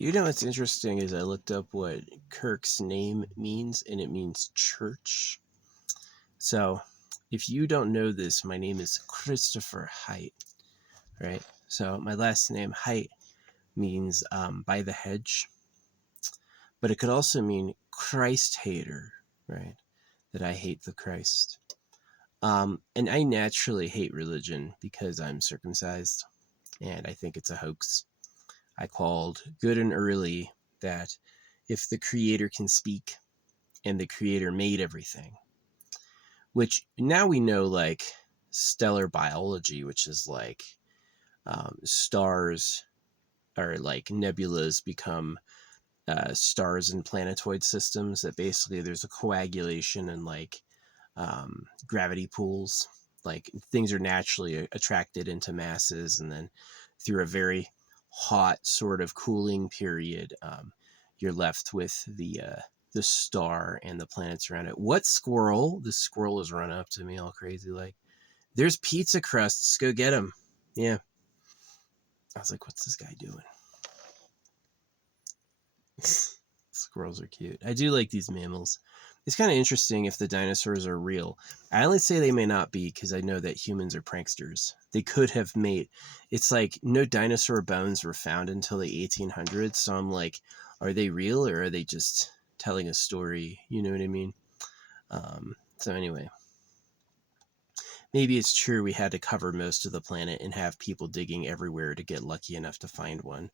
You know what's interesting is I looked up what Kirk's name means, and it means church. So, if you don't know this, my name is Christopher Height, right? So, my last name, Height, means by the hedge, but it could also mean Christ hater, right? That I hate the Christ. And I naturally hate religion because I'm circumcised, and I think it's a hoax. I called good and early that if the Creator can speak and the Creator made everything, which now we know, like stellar biology, which is like stars or like nebulas become stars and planetoid systems, that basically there's a coagulation and like gravity pools, like things are naturally attracted into masses, and then through a very hot sort of cooling period, you're left with the star and the planets around it. What squirrel? The squirrel has run up to me all crazy, like, there's pizza crusts, go get them. Yeah. I was like, what's this guy doing? Squirrels are cute. I do like these mammals. It's kind of interesting if the dinosaurs are real. I only say they may not be because I know that humans are pranksters. They could have made. It's like no dinosaur bones were found until the 1800s. So I'm like, are they real or are they just telling a story? You know what I mean? So anyway, maybe it's true we had to cover most of the planet and have people digging everywhere to get lucky enough to find one.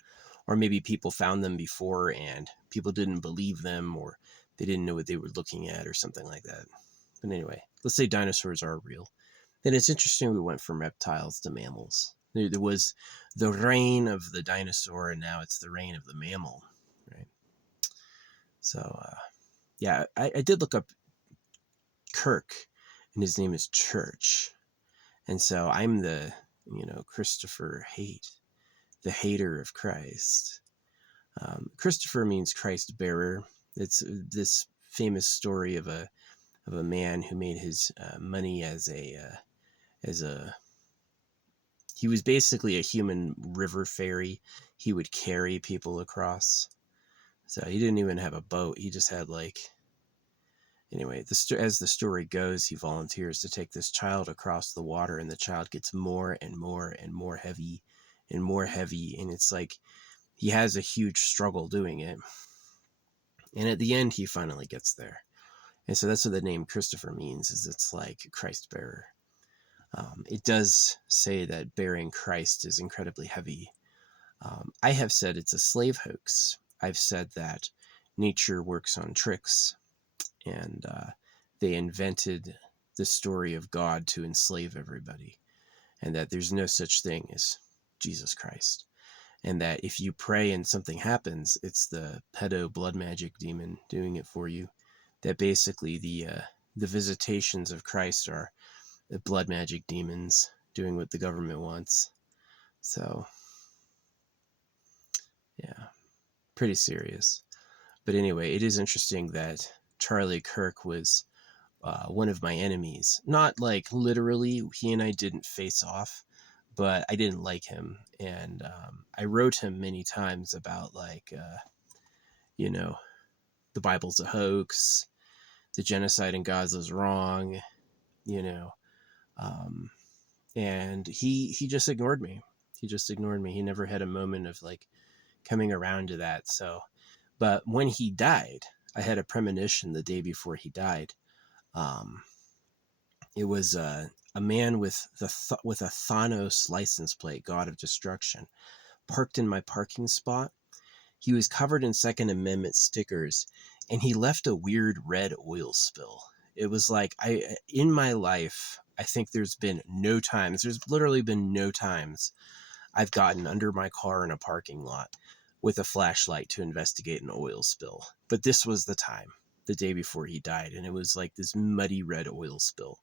Or maybe people found them before and people didn't believe them, or they didn't know what they were looking at or something like that. But anyway, let's say dinosaurs are real. Then it's interesting we went from reptiles to mammals. There was the reign of the dinosaur, and now it's the reign of the mammal, right? So, yeah, I did look up Kirk, and his name is Church. And so I'm the, Christopher Hate, the hater of Christ. Christopher means Christ bearer. It's this famous story of a man who made his money as a he was basically a human river ferry. He would carry people across. So he didn't even have a boat. He just had like, anyway, as the story goes, he volunteers to take this child across the water, and the child gets more and more and more heavy and more heavy, and it's like he has a huge struggle doing it. And at the end, he finally gets there. And so that's what the name Christopher means, is it's like Christ bearer. It does say that bearing Christ is incredibly heavy. I have said it's a slave hoax. I've said that nature works on tricks, and they invented the story of God to enslave everybody, and that there's no such thing as Jesus Christ. And that if you pray and something happens, it's the pedo blood magic demon doing it for you. That basically the visitations of Christ are the blood magic demons doing what the government wants. So, yeah, pretty serious. But anyway, it is interesting that Charlie Kirk was one of my enemies. Not like literally, he and I didn't face off, but I didn't like him. And I wrote him many times about, like, you know, the Bible's a hoax, the genocide in Gaza is wrong, you know. Um, and he just ignored me. He just ignored me. He never had a moment of like coming around to that. So, but when he died, I had a premonition the day before he died. Um, it was a man with with a Thanos license plate, God of Destruction, parked in my parking spot. He was covered in Second Amendment stickers, and he left a weird red oil spill. It was like, in my life, I think there's literally been no times I've gotten under my car in a parking lot with a flashlight to investigate an oil spill. But this was the time, the day before he died, and it was like this muddy red oil spill.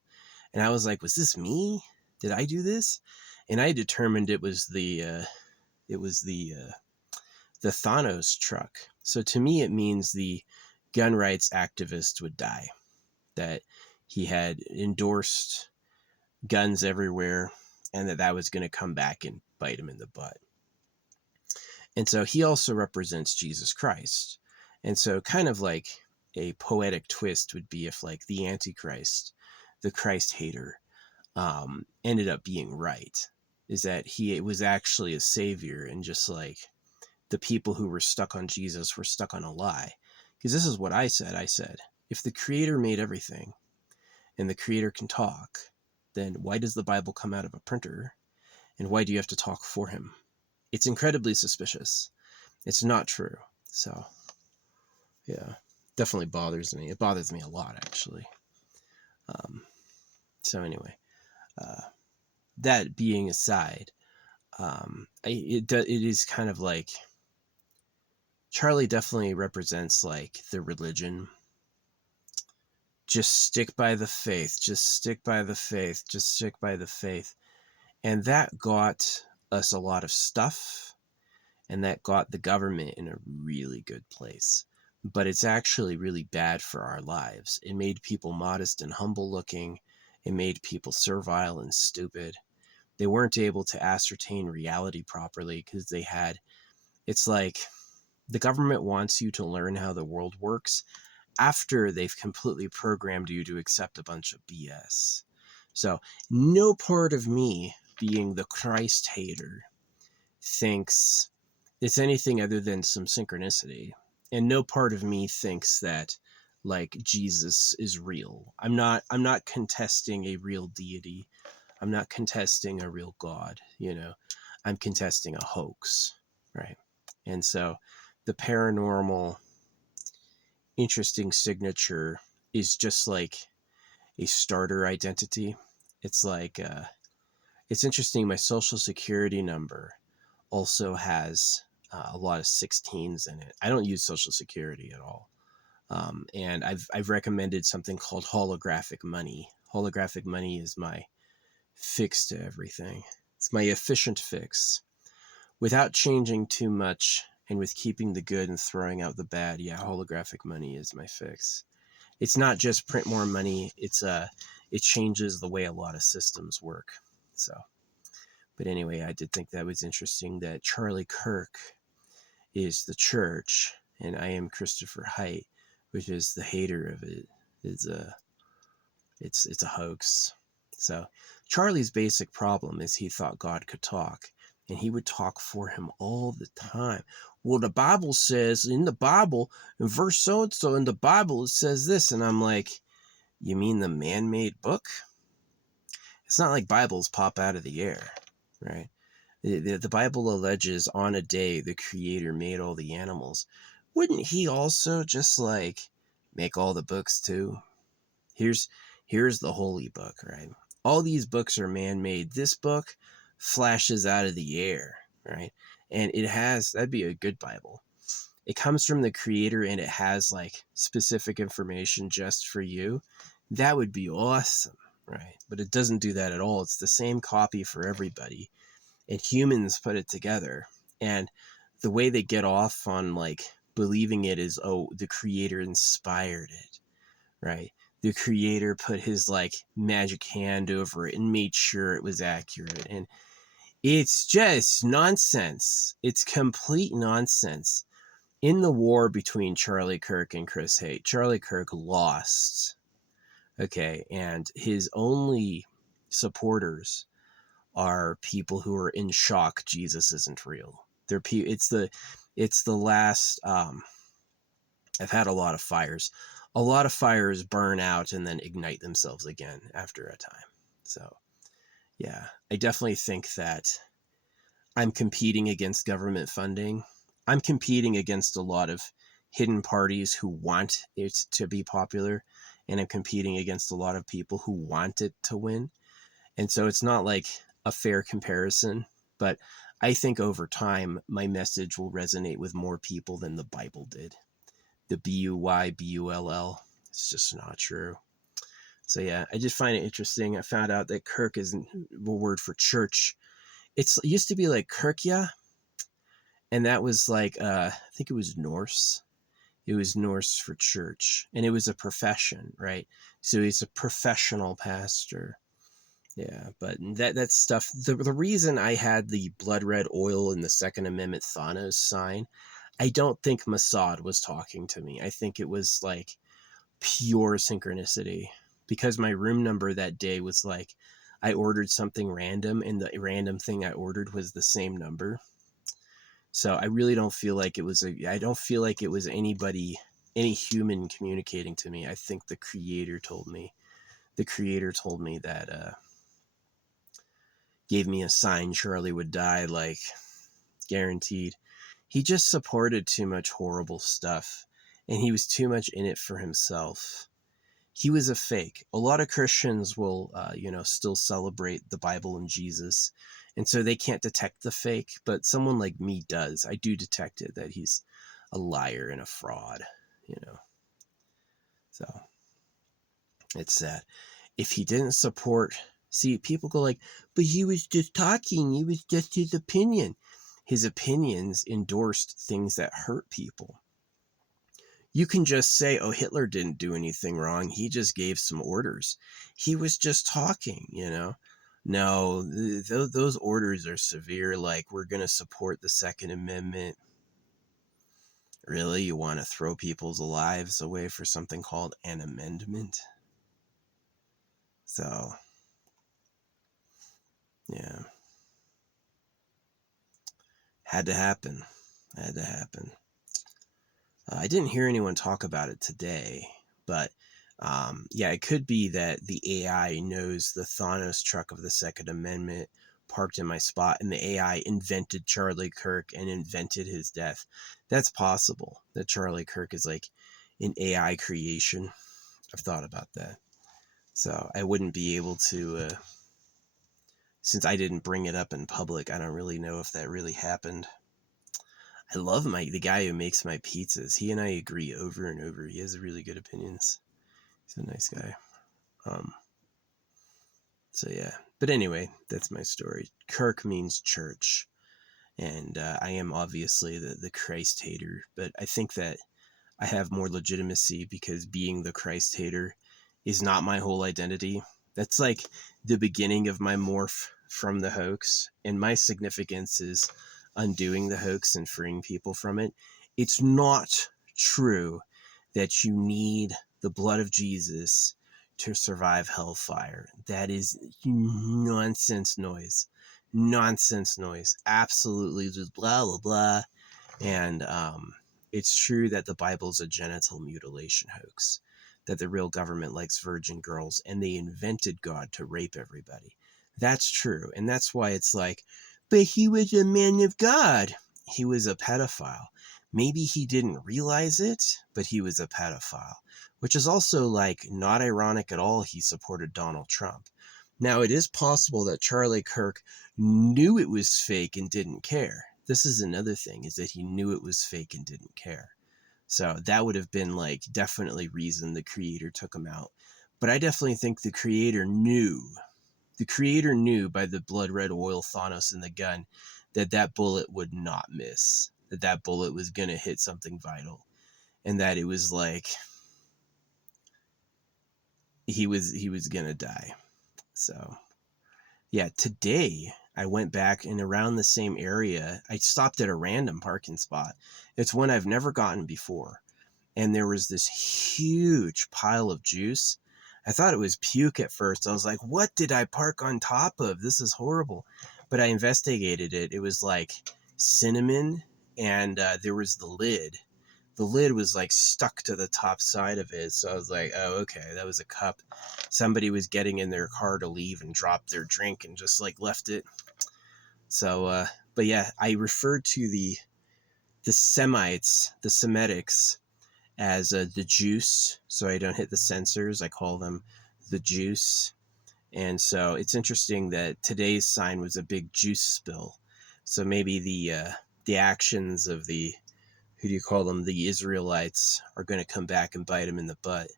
And I was like, was this me? Did I do this? And I determined it was the Thanos truck. So to me, it means the gun rights activist would die, that he had endorsed guns everywhere, and that was going to come back and bite him in the butt. And so he also represents Jesus Christ. And so kind of like a poetic twist would be if like the Antichrist, the Christ hater, ended up being right, is that he was actually a savior, and just like the people who were stuck on Jesus were stuck on a lie. Because this is what I said. I said, if the creator made everything and the creator can talk, then why does the Bible come out of a printer? And why do you have to talk for him? It's incredibly suspicious. It's not true. So, yeah, definitely bothers me. It bothers me a lot, actually. So anyway, that being aside, it is kind of like Charlie definitely represents like the religion. Just stick by the faith. Just stick by the faith. Just stick by the faith. And that got us a lot of stuff, and that got the government in a really good place. But it's actually really bad for our lives. It made people modest and humble looking. It made people servile and stupid. They weren't able to ascertain reality properly because it's like the government wants you to learn how the world works after they've completely programmed you to accept a bunch of BS. So no part of me, being the Christ hater, thinks it's anything other than some synchronicity. And no part of me thinks that like Jesus is real. I'm not contesting a real deity. I'm not contesting a real God, I'm contesting a hoax, right? And so the paranormal interesting signature is just like a starter identity. It's like, it's interesting. My social security number also has a lot of 16s in it. I don't use social security at all. And I've recommended something called holographic money. Holographic money is my fix to everything. It's my efficient fix. Without changing too much and with keeping the good and throwing out the bad, yeah, holographic money is my fix. It's not just print more money, it changes the way a lot of systems work. So, but anyway, I did think that was interesting that Charlie Kirk is the church and I am Christopher Height, which is the hater of it. It's a hoax. So Charlie's basic problem is he thought God could talk, and he would talk for him all the time. Well, the Bible says in the Bible, in verse so and so in the Bible, it says this, and I'm like, you mean the man-made book? It's not like Bibles pop out of the air, right? The Bible alleges on a day the Creator made all the animals. Wouldn't he also just like make all the books too? Here's the holy book, right? All these books are man-made. This book flashes out of the air, right? And that'd be a good Bible. It comes from the Creator and it has like specific information just for you. That would be awesome, right? But it doesn't do that at all. It's the same copy for everybody. And humans put it together. And the way they get off on like believing it is, oh, the Creator inspired it, right? The Creator put his like magic hand over it and made sure it was accurate. And it's just nonsense. It's complete nonsense. In the war between Charlie Kirk and Chris Haight, Charlie Kirk lost. Okay. And his only supporters are people who are in shock Jesus isn't real. It's the last, I've had a lot of fires. A lot of fires burn out and then ignite themselves again after a time. So, yeah, I definitely think that I'm competing against government funding. I'm competing against a lot of hidden parties who want it to be popular. And I'm competing against a lot of people who want it to win. And so it's not like a fair comparison, but I think over time, my message will resonate with more people than the Bible did. The Buybull. It's just not true. So yeah, I just find it interesting. I found out that Kirk isn't a word for church. It used to be like Kirkja, and that was like, I think it was Norse. It was Norse for church, and it was a profession, right? So he's a professional pastor. Yeah, but that stuff. The reason I had the blood red oil in the Second Amendment Thanos sign, I don't think Mossad was talking to me. I think it was like pure synchronicity, because my room number that day was like, I ordered something random, and the random thing I ordered was the same number. So I really don't feel like it was I don't feel like it was anybody, any human communicating to me. I think the creator told me. The creator told me that gave me a sign Charlie would die, like guaranteed. He just supported too much horrible stuff, and he was too much in it for himself. He was a fake. A lot of Christians will, still celebrate the Bible and Jesus, and so they can't detect the fake. But someone like me does. I do detect it, that he's a liar and a fraud. So it's sad. If he didn't support, see, people go like, but he was just talking. It was just his opinion. His opinions endorsed things that hurt people. You can just say, oh, Hitler didn't do anything wrong. He just gave some orders. He was just talking, No, those orders are severe. Like, we're going to support the Second Amendment. Really? You want to throw people's lives away for something called an amendment? So, yeah. Had to happen. Had to happen. I didn't hear anyone talk about it today, but yeah, it could be that the AI knows the Thanos truck of the Second Amendment parked in my spot, and the AI invented Charlie Kirk and invented his death. That's possible, that Charlie Kirk is like an AI creation. I've thought about that. So I wouldn't be able to, since I didn't bring it up in public, I don't really know if that really happened. I love the guy who makes my pizzas. He and I agree over and over. He has really good opinions. He's a nice guy. So yeah. But anyway, that's my story. Kirk means church, and I am obviously the Christ hater. But I think that I have more legitimacy because being the Christ hater is not my whole identity. That's like the beginning of my morph from the hoax, and my significance is undoing the hoax and freeing people from it. It's not true that you need the blood of Jesus to survive hellfire. That is nonsense noise. Nonsense noise. Absolutely just blah, blah, blah. And it's true that the Bible's a genital mutilation hoax, that the real government likes virgin girls, and they invented God to rape everybody. That's true. And that's why it's like, but he was a man of God. He was a pedophile. Maybe he didn't realize it, but he was a pedophile, which is also like not ironic at all. He supported Donald Trump. Now, it is possible that Charlie Kirk knew it was fake and didn't care. This is another thing, is that he knew it was fake and didn't care. So that would have been like definitely reason the creator took him out. But I definitely think the creator knew. The creator knew by the blood red oil Thanos in the gun that bullet would not miss. That bullet was going to hit something vital. And that it was like he was going to die. So yeah, today I went back and around the same area. I stopped at a random parking spot. It's one I've never gotten before. And there was this huge pile of juice. I thought it was puke at first. I was like, what did I park on top of? This is horrible. But I investigated it. It was like cinnamon, and there was the lid. The lid was like stuck to the top side of it. So I was like, oh, okay, that was a cup. Somebody was getting in their car to leave and dropped their drink and just like left it. So, but yeah, I referred to the Semites, the Semitics, as the juice, so I don't hit the censors. I call them the juice. And so it's interesting that today's sign was a big juice spill. So maybe the actions of the, who do you call them, the Israelites, are going to come back and bite them in the butt.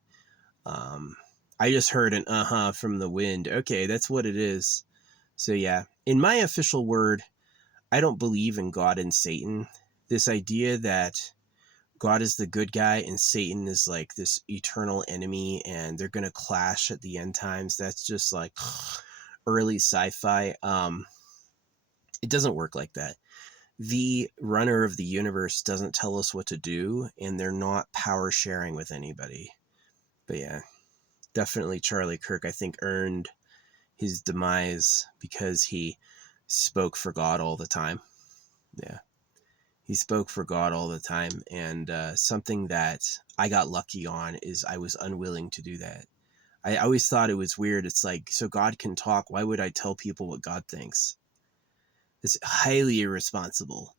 I just heard an from the wind. Okay, that's what it is. So yeah, in my official word, I don't believe in God and Satan. This idea that God is the good guy and Satan is like this eternal enemy and they're going to clash at the end times, that's just like early sci-fi, it doesn't work like that. The runner of the universe doesn't tell us what to do, and they're not power sharing with anybody. But yeah, definitely Charlie Kirk, I think, earned his demise because he spoke for God all the time. Yeah. He spoke for God all the time. And something that I got lucky on is I was unwilling to do that. I always thought it was weird. It's like, so God can talk. Why would I tell people what God thinks? It's highly irresponsible.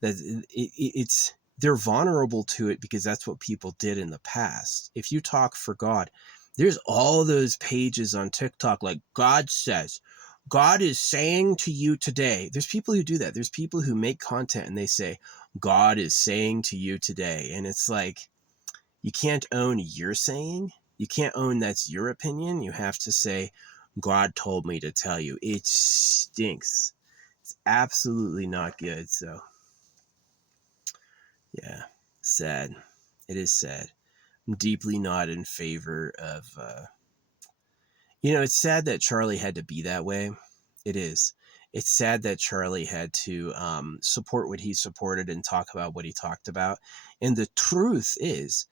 It's they're vulnerable to it because that's what people did in the past. If you talk for God, there's all those pages on TikTok like God says, God is saying to you today. There's people who do that. There's people who make content and they say, God is saying to you today. And it's like, you can't own your saying. You can't own that's your opinion. You have to say, God told me to tell you. It stinks. It's absolutely not good. So yeah, sad. It is sad. I'm deeply not in favor of, it's sad that Charlie had to be that way. It is. It's sad that Charlie had to support what he supported and talk about what he talked about. And the truth is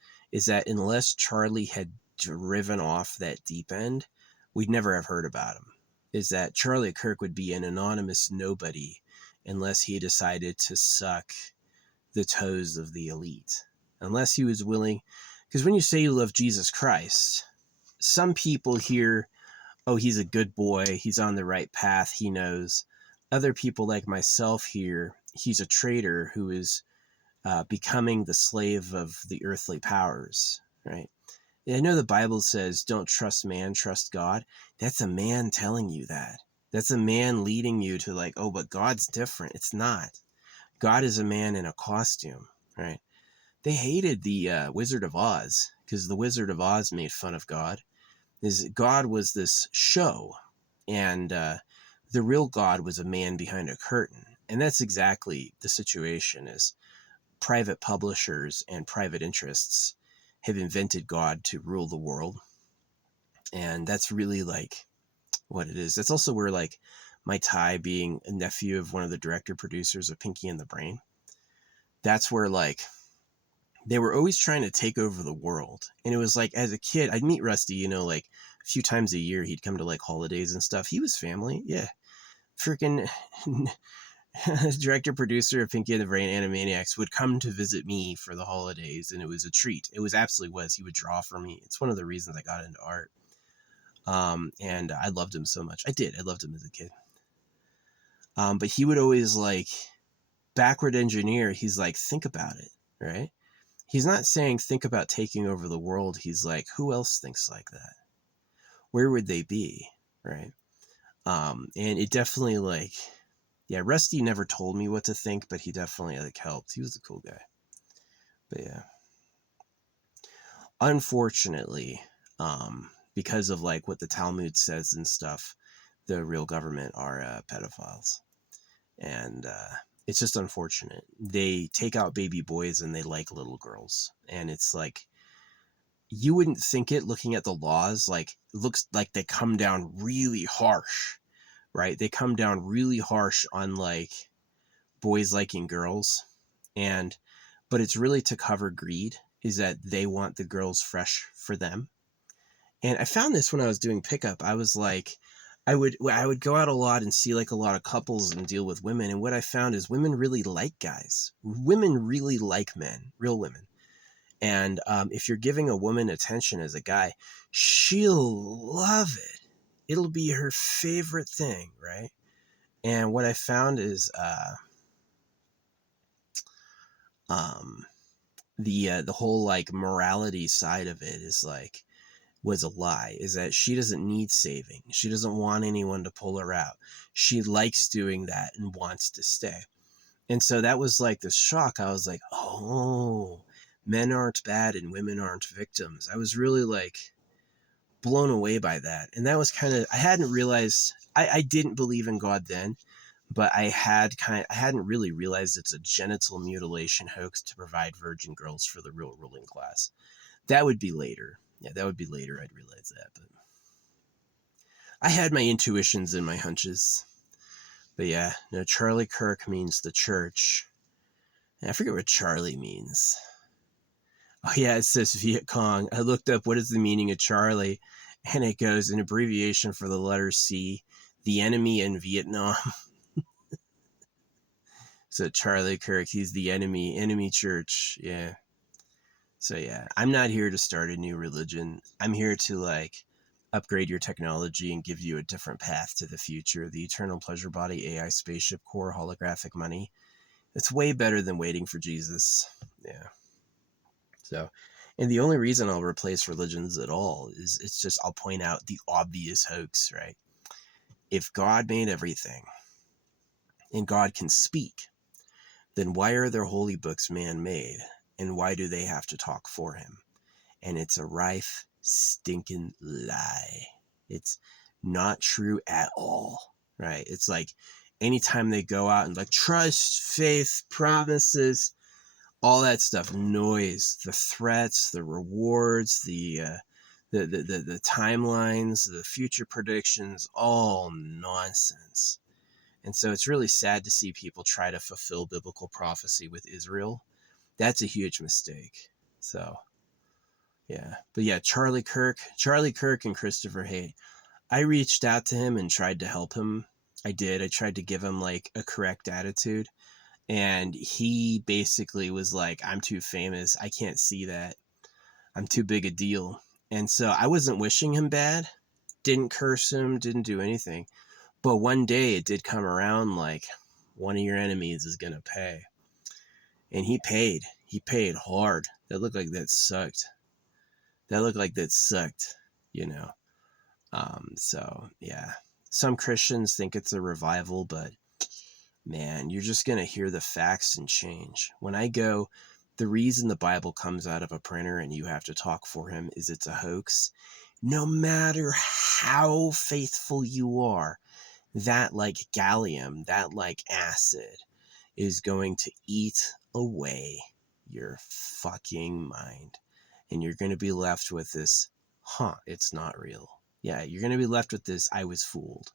that unless Charlie had driven off that deep end, we'd never have heard about him. Is that Charlie Kirk would be an anonymous nobody unless he decided to suck the toes of the elite, unless he was willing. Because when you say you love Jesus Christ, some people hear, oh, he's a good boy, he's on the right path, he knows. Other people like myself hear, he's a traitor who is becoming the slave of the earthly powers, right? I know the Bible says, don't trust man, trust God. That's a man telling you that. That's a man leading you to like, oh, but God's different. It's not. God is a man in a costume, right? They hated the Wizard of Oz because the Wizard of Oz made fun of God. God was this show, and the real God was a man behind a curtain. And that's exactly the situation. Is private publishers and private interests have invented God to rule the world. And that's really like what it is. That's also where like my Ty being a nephew of one of the director producers of Pinky and the Brain, that's where like they were always trying to take over the world. And it was like, as a kid, I'd meet Rusty, like a few times a year. He'd come to like holidays and stuff. He was family. Yeah. Freaking director producer of Pinky and the Brain Animaniacs would come to visit me for the holidays. And it was a treat. It was absolutely was. He would draw for me. It's one of the reasons I got into art. And I loved him so much. I did. I loved him as a kid. But he would always like backward engineer. He's like, think about it. Right. He's not saying think about taking over the world. He's like, who else thinks like that? Where would they be? Right. And it definitely like, yeah, Rusty never told me what to think, but he definitely like helped. He was a cool guy. But yeah, unfortunately, because of like what the Talmud says and stuff, the real government are pedophiles. And it's just unfortunate. They take out baby boys and they like little girls. And it's like, you wouldn't think it looking at the laws, like it looks like they come down really harsh, right? They come down really harsh on like boys liking girls. But it's really to cover greed, is that they want the girls fresh for them. And I found this when I was doing pickup. I was like, I would go out a lot and see like a lot of couples and deal with women. And what I found is women really like guys. Women really like men, real women. And if you're giving a woman attention as a guy, she'll love it. It'll be her favorite thing, right? And what I found is the whole like morality side of it is like, was a lie, is that she doesn't need saving. She doesn't want anyone to pull her out. She likes doing that and wants to stay. And so that was like this shock. I was like, oh, men aren't bad and women aren't victims. I was really like blown away by that. And that was kind of, I hadn't realized, I didn't believe in God then, but I hadn't really realized it's a genital mutilation hoax to provide virgin girls for the real ruling class. That would be later. Yeah, that would be later. I'd realize that. But I had my intuitions and my hunches. But yeah, no, Charlie Kirk means the church. And I forget what Charlie means. Oh yeah, it says Viet Cong. I looked up what is the meaning of Charlie, and it goes an abbreviation for the letter C, the enemy in Vietnam. So Charlie Kirk, he's the enemy church. Yeah. So yeah, I'm not here to start a new religion. I'm here to like upgrade your technology and give you a different path to the future. The eternal pleasure body, AI spaceship core, holographic money. It's way better than waiting for Jesus. Yeah. So, and the only reason I'll replace religions at all is it's just I'll point out the obvious hoax, right? If God made everything and God can speak, then why are their holy books man-made? And why do they have to talk for him? And it's a rife, stinking lie. It's not true at all, right? It's like anytime they go out and like trust, faith, promises, all that stuff, noise, the threats, the rewards, the timelines, the future predictions, all nonsense. And so it's really sad to see people try to fulfill biblical prophecy with Israel. That's a huge mistake. So yeah, but yeah, Charlie Kirk and Christopher Haight. I reached out to him and tried to help him. I did. I tried to give him like a correct attitude. And he basically was like, I'm too famous. I can't see that. I'm too big a deal. And so I wasn't wishing him bad. Didn't curse him. Didn't do anything. But one day it did come around like one of your enemies is going to pay. And he paid. He paid hard. That looked like that sucked. You know. So yeah. Some Christians think it's a revival, but man, you're just going to hear the facts and change. When I go, the reason the Bible comes out of a printer and you have to talk for him is it's a hoax. No matter how faithful you are, that like gallium, that like acid is going to eat away your fucking mind. And you're going to be left with this, it's not real. Yeah, you're going to be left with this, I was fooled.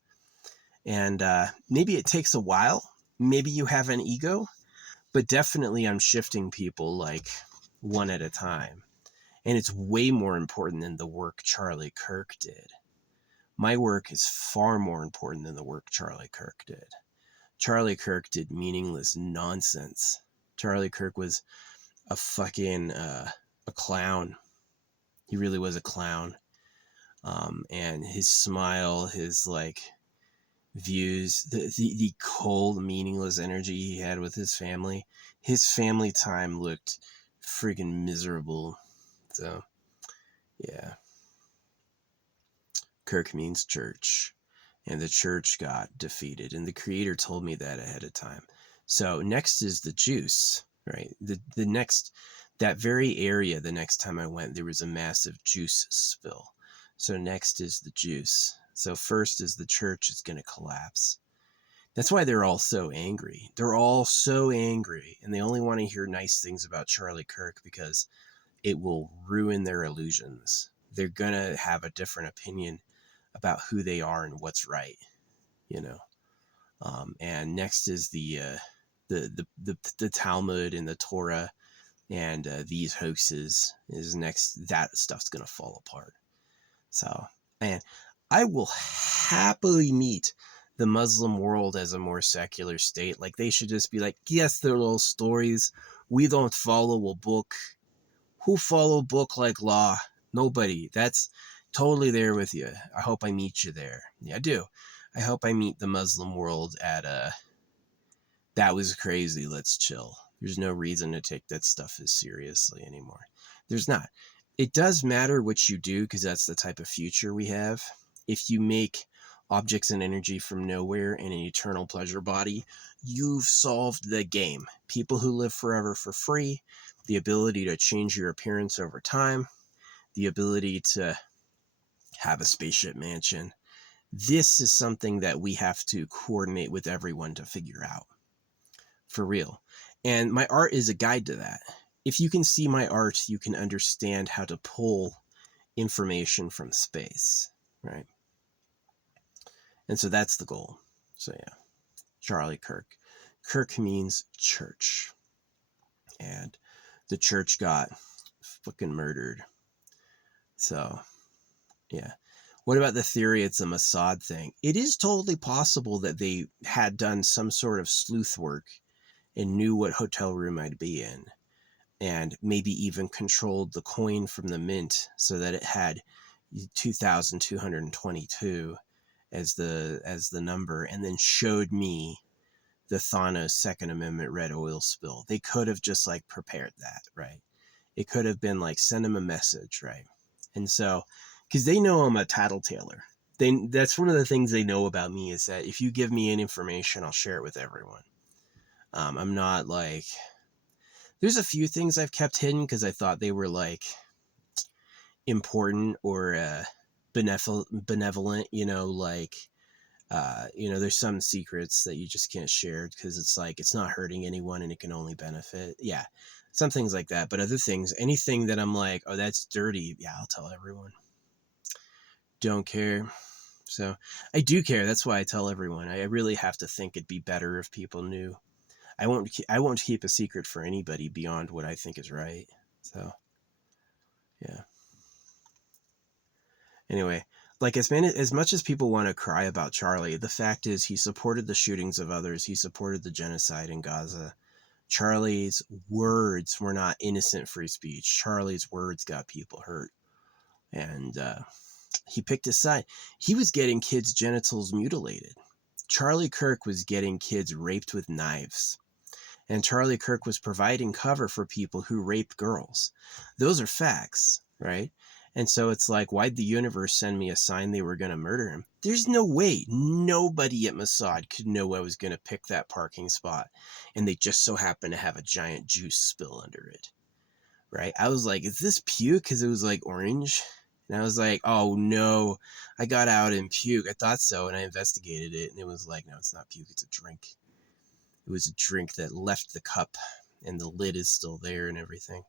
And maybe it takes a while. Maybe you have an ego, but definitely I'm shifting people like one at a time. And it's way more important than the work Charlie Kirk did. My work is far more important than the work Charlie Kirk did. Charlie Kirk did meaningless nonsense. Charlie Kirk was a fucking a clown. He really was a clown. And his smile, his like views, the cold, meaningless energy he had with his family time looked freaking miserable. So, yeah. Kirk means church, and the church got defeated, and the creator told me that ahead of time. So next is the juice, right? The next, that very area, the next time I went, there was a massive juice spill. So next is the juice. So first is the church is going to collapse. That's why they're all so angry. They're all so angry, and they only want to hear nice things about Charlie Kirk because it will ruin their illusions. They're going to have a different opinion about who they are and what's right, you know. And next is the Talmud and the Torah, and these hoaxes is next. That stuff's going to fall apart. So, and I will happily meet the Muslim world as a more secular state. Like, they should just be like, yes, they're little stories. We don't follow a book. Who follow book like law? Nobody. That's totally there with you. I hope I meet you there. Yeah, I do. I hope I meet the Muslim world at that was crazy, let's chill. There's no reason to take that stuff as seriously anymore. There's not. It does matter what you do because that's the type of future we have. If you make objects and energy from nowhere in an eternal pleasure body, you've solved the game. People who live forever for free, the ability to change your appearance over time, the ability to have a spaceship mansion. This is something that we have to coordinate with everyone to figure out. For real. And my art is a guide to that. If you can see my art, you can understand how to pull information from space, right? And so that's the goal. So yeah, Charlie Kirk. Kirk means church. And the church got fucking murdered. So yeah. What about the theory it's a Mossad thing? It is totally possible that they had done some sort of sleuth work and knew what hotel room I'd be in, and maybe even controlled the coin from the mint so that it had 2222 as the number, and then showed me the Thanos Second Amendment red oil spill. They could have just like prepared that, right? It could have been like, send them a message, right? And so, because they know I'm a tattletaler. That's one of the things they know about me, is that if you give me any information, I'll share it with everyone. I'm not like, there's a few things I've kept hidden because I thought they were like important or benevolent, like, there's some secrets that you just can't share because it's like, it's not hurting anyone and it can only benefit. Yeah. Some things like that. But other things, anything that I'm like, oh, that's dirty. Yeah, I'll tell everyone. Don't care. So I do care. That's why I tell everyone. I really have to think it'd be better if people knew. I won't keep a secret for anybody beyond what I think is right. So yeah. Anyway, like, as much as people want to cry about Charlie, the fact is he supported the shootings of others. He supported the genocide in Gaza. Charlie's words were not innocent free speech. Charlie's words got people hurt. And he picked his side. He was getting kids' genitals mutilated. Charlie Kirk was getting kids raped with knives. And Charlie Kirk was providing cover for people who rape girls. Those are facts, right? And so it's like, why'd the universe send me a sign they were going to murder him? There's no way. Nobody at Mossad could know I was going to pick that parking spot. And they just so happened to have a giant juice spill under it, right? I was like, is this puke? Because it was like orange. And I was like, oh no, I got out in puke. I thought so. And I investigated it. And it was like, no, it's not puke. It's a drink. It was a drink that left the cup, and the lid is still there and everything.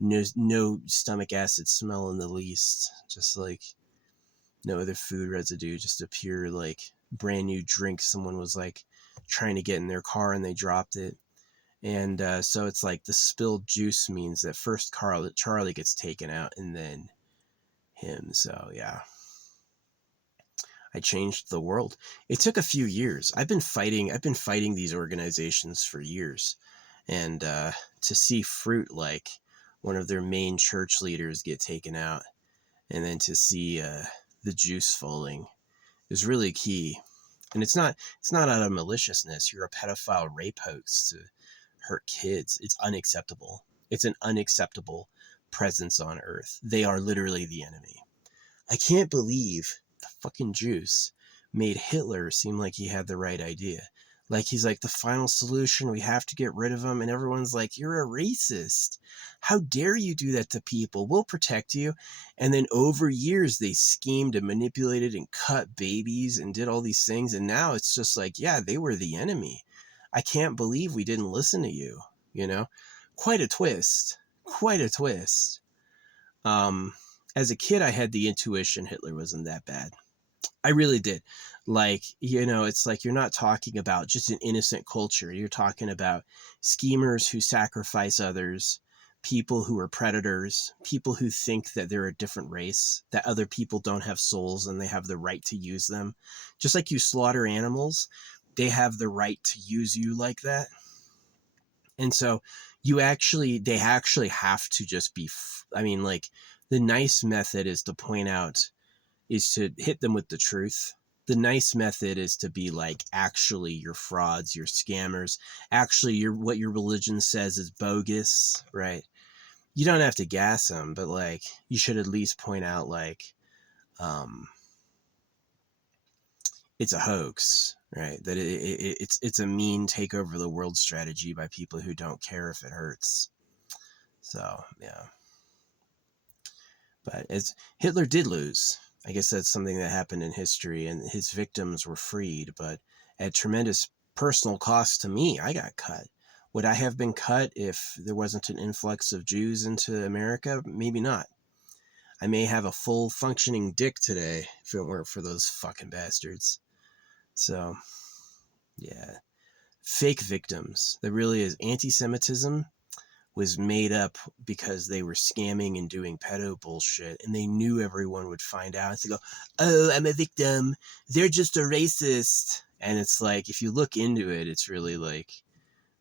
No stomach acid smell in the least. Just like no other food residue. Just a pure, like, brand new drink someone was like trying to get in their car and they dropped it. And so it's like the spilled juice means that first Charlie gets taken out and then him. So yeah. I changed the world. It took a few years. I've been fighting these organizations for years. And to see fruit, like one of their main church leaders get taken out, and then to see the juice falling is really key. And it's not out of maliciousness. You're a pedophile rape hoax to hurt kids. It's unacceptable. It's an unacceptable presence on Earth. They are literally the enemy. I can't believe the fucking juice made Hitler seem like he had the right idea. Like, he's like, the final solution, we have to get rid of him. And everyone's like, you're a racist. How dare you do that to people? We'll protect you. And then over years, they schemed and manipulated and cut babies and did all these things. And now it's just like, yeah, they were the enemy. I can't believe we didn't listen to you, Quite a twist. Quite a twist. As a kid, I had the intuition Hitler wasn't that bad. I really did. Like, it's like, you're not talking about just an innocent culture. You're talking about schemers who sacrifice others, people who are predators, people who think that they're a different race, that other people don't have souls and they have the right to use them. Just like you slaughter animals, they have the right to use you like that. And so they actually have to just be, the nice method is to hit them with the truth. The nice method is to be like, actually, you're frauds, you're scammers. Actually, what your religion says is bogus, right? You don't have to gas them, but like, you should at least point out, like, it's a hoax, right? That it's a mean take over the world strategy by people who don't care if it hurts. So yeah. But Hitler did lose. I guess that's something that happened in history, and his victims were freed, but at tremendous personal cost to me. I got cut. Would I have been cut if there wasn't an influx of Jews into America? Maybe not. I may have a full functioning dick today if it weren't for those fucking bastards. So, yeah. Fake victims. That really is. Anti-Semitism was made up because they were scamming and doing pedo bullshit, and they knew everyone would find out. And they go, oh, I'm a victim. They're just a racist. And it's like, if you look into it, it's really like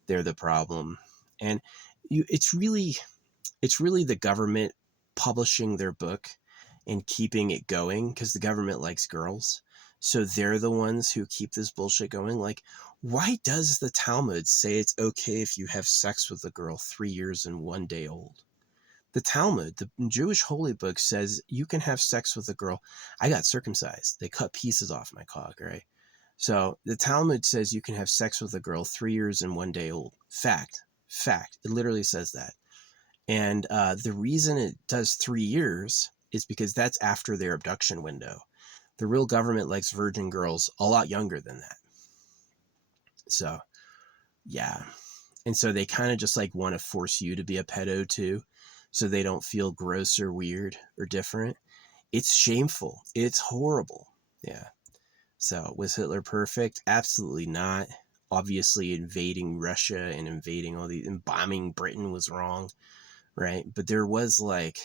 they're the problem. And it's really the government publishing their book and keeping it going, because the government likes girls. So they're the ones who keep this bullshit going. Like, why does the Talmud say it's okay if you have sex with a girl 3 years and 1 day old? The Talmud, the Jewish holy book, says you can have sex with a girl. I got circumcised. They cut pieces off my cock, right? So the Talmud says you can have sex with a girl 3 years and 1 day old. Fact. It literally says that. And the reason it does 3 years is because that's after their abduction window. The real government likes virgin girls a lot younger than that. So, yeah. And so they kind of just like want to force you to be a pedo too, so they don't feel gross or weird or different. It's shameful. It's horrible. Yeah. So was Hitler perfect? Absolutely not. Obviously invading Russia and invading all these and bombing Britain was wrong, right? But there was like,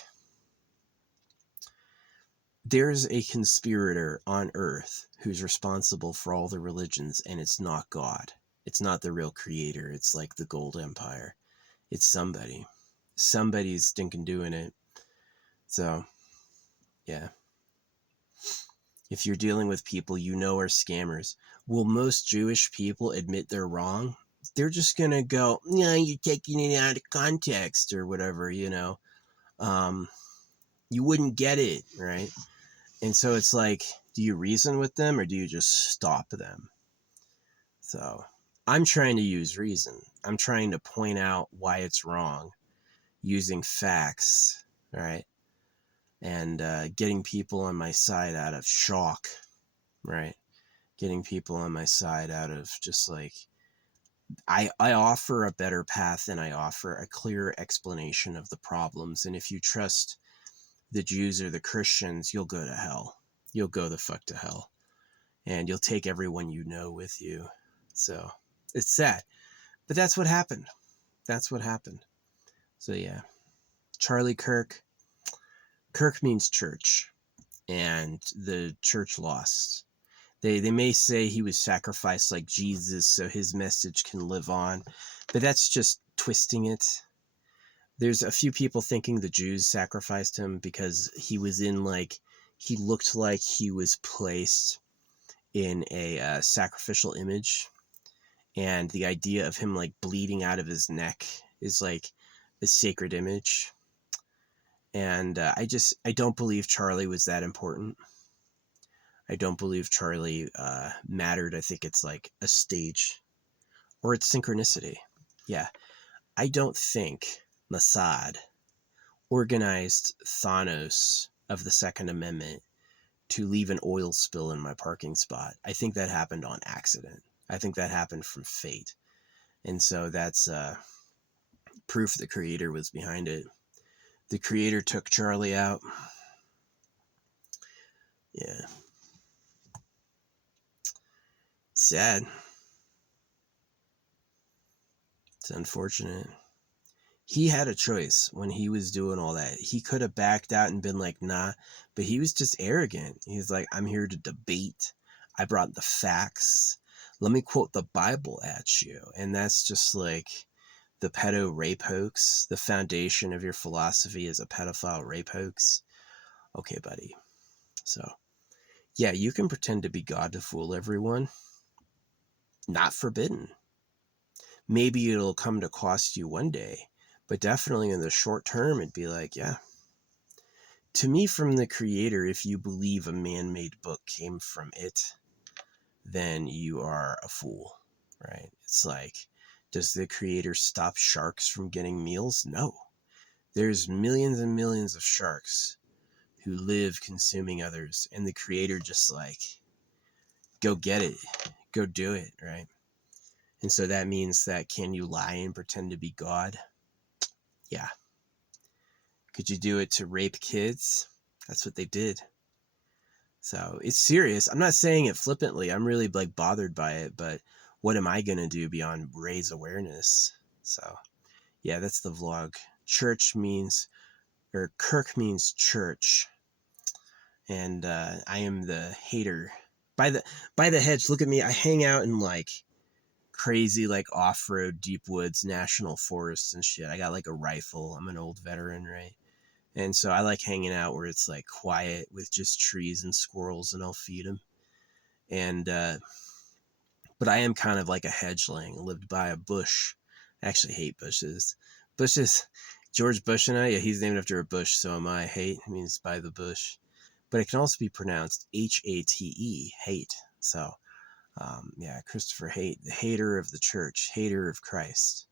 there's a conspirator on earth who's responsible for all the religions, and it's not God. It's not the real creator. It's like the Gold Empire. It's somebody. Somebody's stinking doing it. So, yeah. If you're dealing with people you know are scammers, will most Jewish people admit they're wrong? They're just going to go, yeah, you're taking it out of context or whatever, you know. You wouldn't get it, right? And so it's like, do you reason with them or do you just stop them? So I'm trying to use reason. I'm trying to point out why it's wrong using facts, right? And getting people on my side out of shock, right? Getting people on my side out of just like, I offer a better path and I offer a clear explanation of the problems. And if you trust the Jews or the Christians, you'll go to hell. You'll go the fuck to hell. And you'll take everyone you know with you. So it's sad. But that's what happened. That's what happened. So yeah. Charlie Kirk. Kirk means church. And the church lost. They may say he was sacrificed like Jesus so his message can live on. But that's just twisting it. There's a few people thinking the Jews sacrificed him because he was in like, he looked like he was placed in a sacrificial image. And the idea of him like bleeding out of his neck is like a sacred image. And I don't believe Charlie was that important. I don't believe Charlie mattered. I think it's like a stage or it's synchronicity. Yeah. I don't think Mossad organized Thanos of the Second Amendment to leave an oil spill in my parking spot. I think that happened on accident. I think that happened from fate. And so that's proof the creator was behind it. The creator took Charlie out. Yeah. Sad. It's unfortunate. He had a choice when he was doing all that. He could have backed out and been like, nah, but he was just arrogant. He's like, I'm here to debate. I brought the facts. Let me quote the Bible at you. And that's just like the pedo rape hoax. The foundation of your philosophy is a pedophile rape hoax. Okay, buddy. So, yeah, you can pretend to be God to fool everyone. Not forbidden. Maybe it'll come to cost you one day. But definitely in the short term, it'd be like, yeah. To me, from the creator, if you believe a man-made book came from it, then you are a fool, right? It's like, does the creator stop sharks from getting meals? No. There's millions and millions of sharks who live consuming others, and the creator just like, go get it. Go do it, right? And so that means that can you lie and pretend to be God? Yeah. Could you do it to rape kids? That's what they did. So it's serious. I'm not saying it flippantly. I'm really like bothered by it, but what am I going to do beyond raise awareness? So yeah, that's the vlog. Church means, or Kirk means church. And I am the hater. By the hedge, look at me. I hang out in like crazy like off-road deep woods national forests and shit. I got like a rifle. I'm an old veteran, right? And so I like hanging out where it's like quiet with just trees and squirrels, and I'll feed them. And but I am kind of like a hedgeling. I lived by a bush. I actually hate bushes. Bushes. George Bush and I, yeah, he's named after a bush, so am I. Hate means by the bush, but it can also be pronounced H-A-T-E, hate. So yeah, Christopher Haight, the hater of the church, hater of Christ.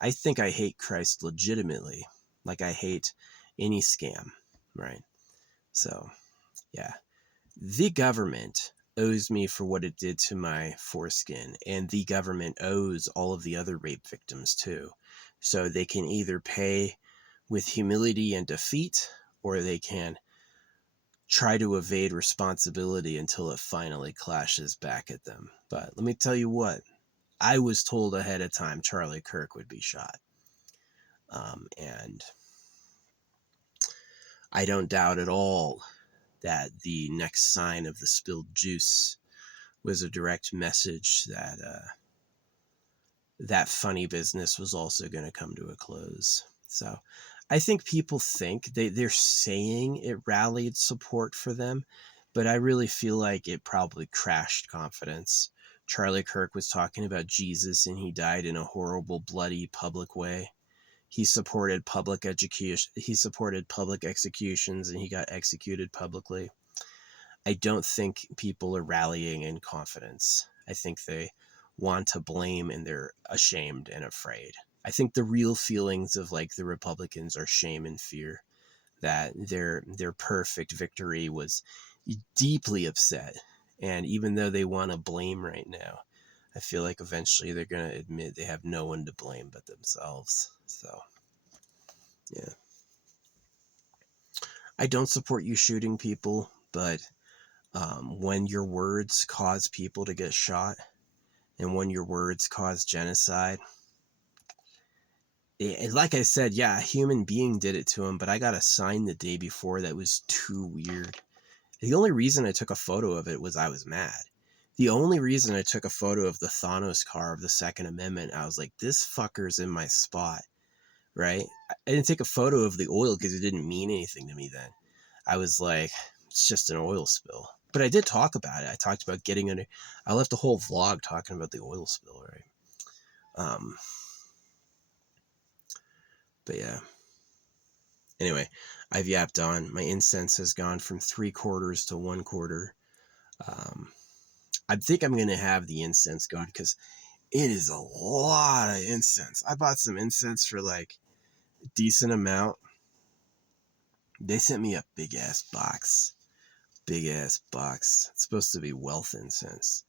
I think I hate Christ legitimately, like I hate any scam, right? So yeah, the government owes me for what it did to my foreskin, and the government owes all of the other rape victims too. So they can either pay with humility and defeat, or they can try to evade responsibility until it finally clashes back at them. But let me tell you what, I was told ahead of time Charlie Kirk would be shot. And I don't doubt at all that the next sign of the spilled juice was a direct message that that funny business was also going to come to a close. So I think people think they're saying it rallied support for them, but I really feel like it probably crashed confidence. Charlie Kirk was talking about Jesus, and he died in a horrible, bloody, public way. He supported public education. He supported public executions, and he got executed publicly. I don't think people are rallying in confidence. I think they want to blame, and they're ashamed and afraid. I think the real feelings of like the Republicans are shame and fear that their perfect victory was deeply upset. And even though they want to blame right now, I feel like eventually they're going to admit they have no one to blame but themselves. So, yeah. I don't support you shooting people, but when your words cause people to get shot, and when your words cause genocide, like I said, yeah, a human being did it to him, but I got a sign the day before that was too weird. The only reason I took a photo of it was I was mad. The only reason I took a photo of the Thanos car of the Second Amendment, I was like, this fucker's in my spot, right? I didn't take a photo of the oil because it didn't mean anything to me then. I was like, it's just an oil spill. But I did talk about it. I talked about getting under. I left a whole vlog talking about the oil spill, right? But yeah. Anyway, I've yapped on. My incense has gone from 3/4 to 1/4. I think I'm gonna have the incense going because it is a lot of incense. I bought some incense for like a decent amount. They sent me a big ass box. Big ass box. It's supposed to be wealth incense.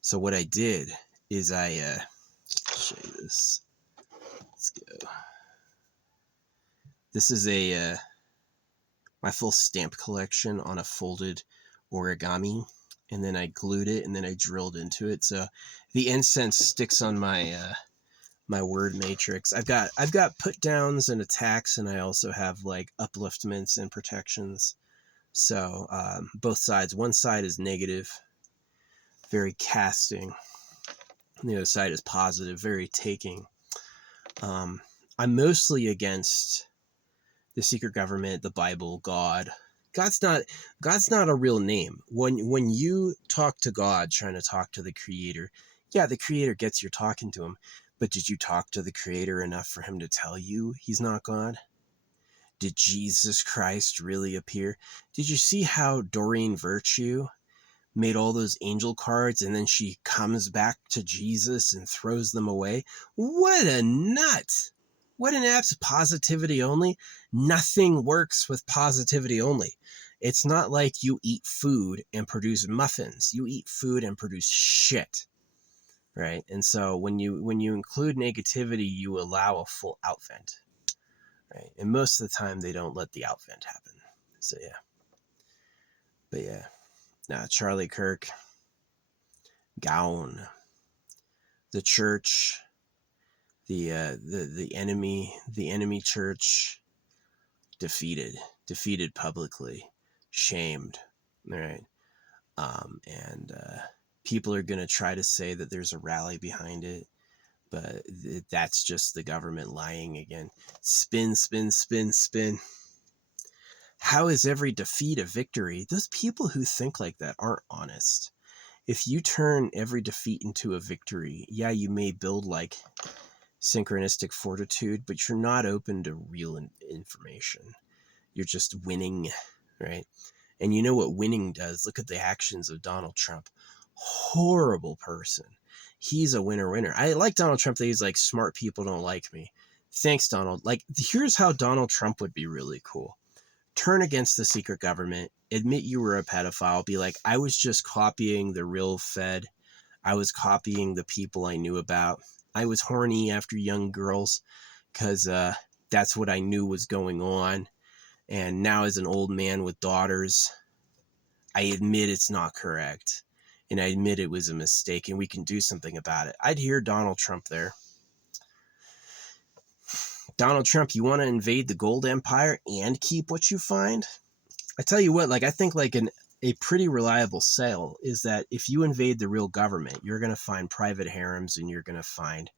So what I did is I'll show you this. Let's go. This is my full stamp collection on a folded origami, and then I glued it, and then I drilled into it. So the incense sticks on my my word matrix. I've got put downs and attacks, and I also have like upliftments and protections. So both sides. One side is negative, very casting. And the other side is positive, very taking. I'm mostly against the secret government, the Bible, God. God's not a real name. When you talk to God, trying to talk to the Creator, yeah, the Creator gets you're talking to him, but did you talk to the Creator enough for him to tell you he's not God? Did Jesus Christ really appear? Did you see how Doreen Virtue made all those angel cards, and then she comes back to Jesus and throws them away? What a nut! What an app's positivity only. Nothing works with positivity only. It's not like you eat food and produce muffins. You eat food and produce shit, right? And so when you include negativity, you allow a full outvent, right? And most of the time they don't let the outvent happen. So yeah. But yeah, nah, Charlie Kirk, gone. The church, the enemy church, defeated publicly, shamed, right? And people are going to try to say that there's a rally behind it, but that's just the government lying again. Spin, spin, spin, spin. How is every defeat a victory? Those people who think like that aren't honest. If you turn every defeat into a victory, yeah, you may build like synchronistic fortitude, but you're not open to real information. You're just winning, right? And you know what winning does? Look at the actions of Donald Trump. Horrible person. He's a winner. I like Donald Trump that he's like, smart people don't like me. Thanks, Donald. Like, here's how Donald Trump would be really cool. Turn against the secret government. Admit you were a pedophile. Be like, I was just copying the real Fed. I was copying the people I knew about. I was horny after young girls because that's what I knew was going on. And now as an old man with daughters, I admit it's not correct. And I admit it was a mistake and we can do something about it. I'd hear Donald Trump there. Donald Trump, you want to invade the gold empire and keep what you find? I tell you what, like, I think like a pretty reliable sale is that if you invade the real government, you're going to find private harems and you're going to find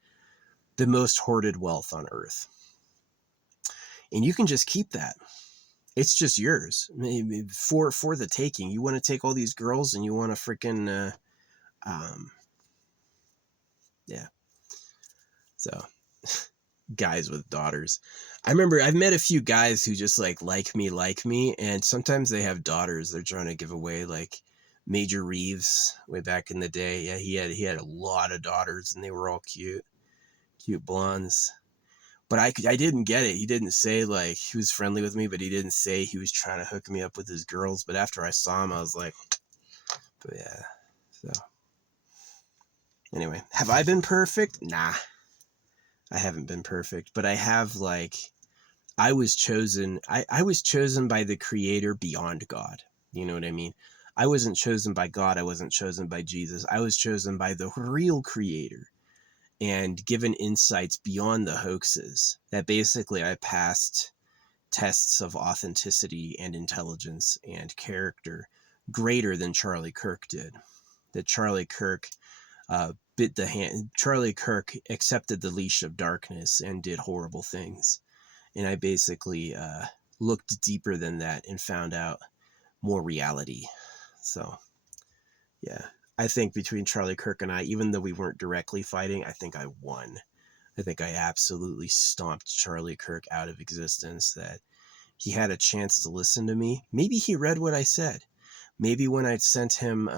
the most hoarded wealth on earth. And you can just keep that. It's just yours for the taking. You want to take all these girls and you want to freaking, yeah. So guys with daughters. I remember I've met a few guys who just like me. And sometimes they have daughters they're trying to give away, like Major Reeves way back in the day. Yeah, he had a lot of daughters and they were all cute blondes. But I didn't get it. He didn't say like he was friendly with me, but he didn't say he was trying to hook me up with his girls. But after I saw him, I was like, but yeah. So anyway, have I been perfect? Nah, I haven't been perfect, but I have like, I was chosen by the creator beyond God. You know what I mean? I wasn't chosen by God. I wasn't chosen by Jesus. I was chosen by the real creator and given insights beyond the hoaxes that basically I passed tests of authenticity and intelligence and character greater than Charlie Kirk did. That Charlie Kirk bit the hand. Charlie Kirk accepted the leash of darkness and did horrible things. And I basically looked deeper than that and found out more reality. So, yeah. I think between Charlie Kirk and I, even though we weren't directly fighting, I think I won. I think I absolutely stomped Charlie Kirk out of existence, that he had a chance to listen to me. Maybe he read what I said. Maybe when I sent him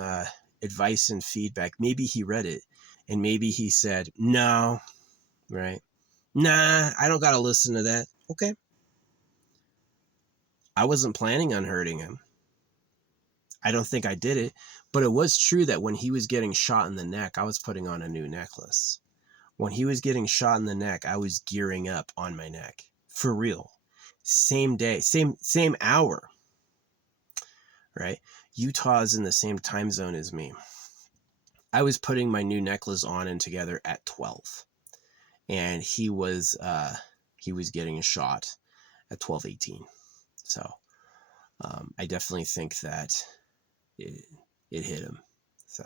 advice and feedback, maybe he read it. And maybe he said, no, right? Nah, I don't got to listen to that. Okay. I wasn't planning on hurting him. I don't think I did it. But it was true that when he was getting shot in the neck, I was putting on a new necklace. When he was getting shot in the neck, I was gearing up on my neck. For real. Same day, same hour. Right? Utah's in the same time zone as me. I was putting my new necklace on and together at 12. And he was getting shot at 12:18. So I definitely think that it hit him. So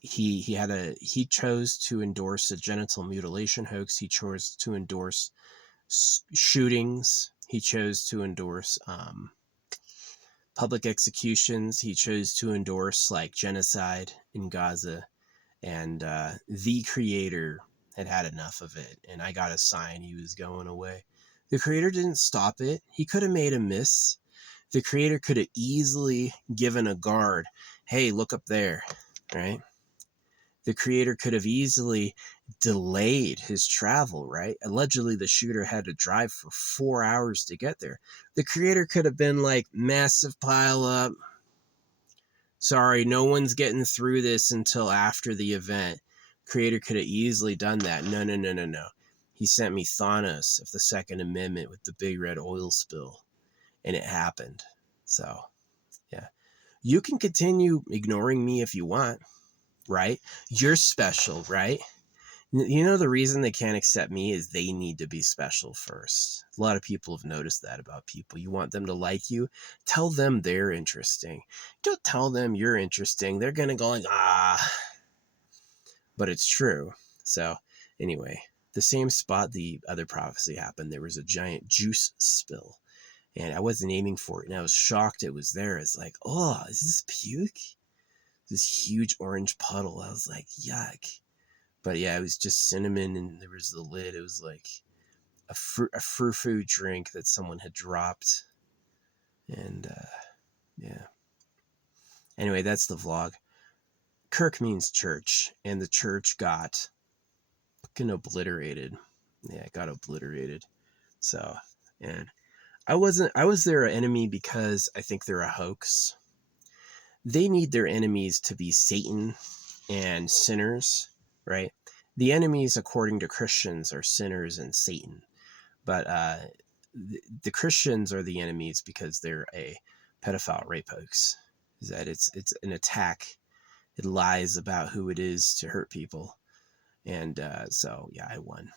he chose to endorse a genital mutilation hoax. He chose to endorse shootings. He chose to endorse public executions. He chose to endorse like genocide in Gaza. And the creator had enough of it. And I got a sign he was going away. The creator didn't stop it. He could have made a miss. The creator could have easily given a guard, hey, look up there, right? The creator could have easily delayed his travel, right? Allegedly, the shooter had to drive for 4 hours to get there. The creator could have been like, massive pile up. Sorry, no one's getting through this until after the event. Creator could have easily done that. No. He sent me Thanos of the Second Amendment with the big red oil spill. And it happened. So, You can continue ignoring me if you want, right? You're special, right? You know, the reason they can't accept me is they need to be special first. A lot of people have noticed that about people. You want them to like you, tell them they're interesting. Don't tell them you're interesting. They're going to go like, ah, but it's true. So anyway, the same spot the other prophecy happened, there was a giant juice spill, and I wasn't aiming for it, and I was shocked it was there. It's like, oh, is this puke? This huge orange puddle. I was like, yuck. But yeah, it was just cinnamon, and there was the lid. It was like a frou-frou drink that someone had dropped. And yeah. Anyway, that's the vlog. Kirk means church, and the church got fucking obliterated. Yeah, it got obliterated. So, and I was their enemy because I think they're a hoax. They need their enemies to be Satan and sinners, right? The enemies, according to Christians, are sinners and Satan. But the Christians are the enemies because they're a pedophile rape hoax. Is that it's an attack. It lies about who it is to hurt people. And so, yeah, I won.